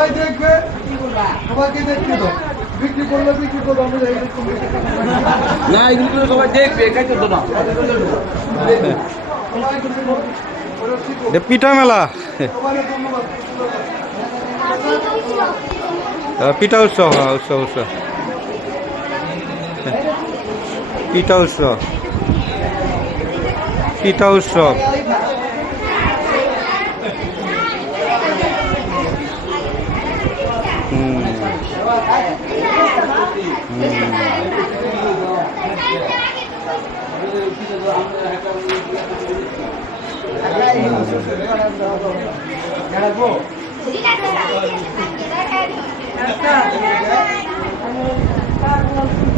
সবাই দেখবে সবাইকে দেখতে দাও। বিক্রি করলে বিক্রি করব আমরা করব না। এগুলো সবাই দেখবে খাইতে তো না পিঠা মেলা। পিঠা উৎসব হ্যাঁ উৎসব উৎসব। পিঠা উৎসব। পিঠা উৎসব। হুম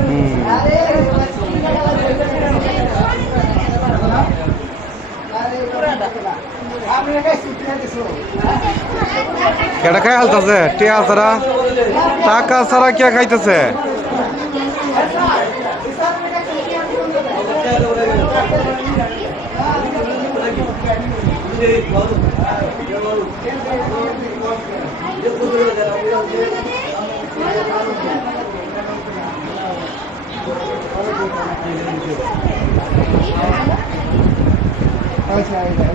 হুম কেটা খাই হালতাছে টিয়া ছাড়া টাকা ছাড়া কে খাইতেছে? আচ্ছা আচ্ছা।